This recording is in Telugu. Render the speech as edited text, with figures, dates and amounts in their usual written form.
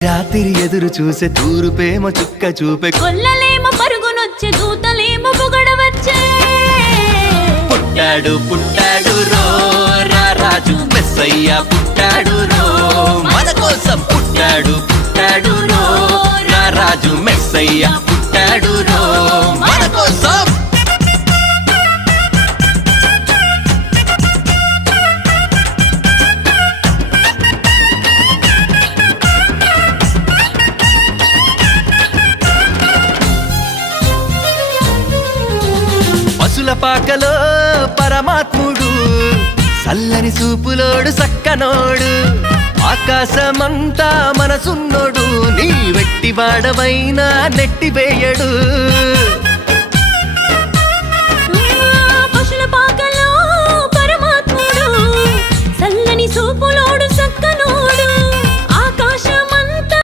రాత్రి ఎదురు చూసే తూరుపేమో చుక్క చూపే కొల్లలేమో పరుగునొచ్చే దూతలేమో పొగడవచ్చే పుట్టాడు పుట్టాడు రో రారాజు మెస్సయ్య పుట్టాడు రో మన కోసం పుట్టాడు పుట్టాడు రో రారాజు మెస్సయ్య పుట్టాడు రో మన కోసం పశుల పాకలో పరమాత్ముడు చల్లని చూపులోడు సక్కనోడు ఆకాశమంతా మనసున్నోడు నీ వెట్టి వాడవైనా నెట్టివేయడు పశుల పాకలో పరమాత్ముడు చల్లని చూపులో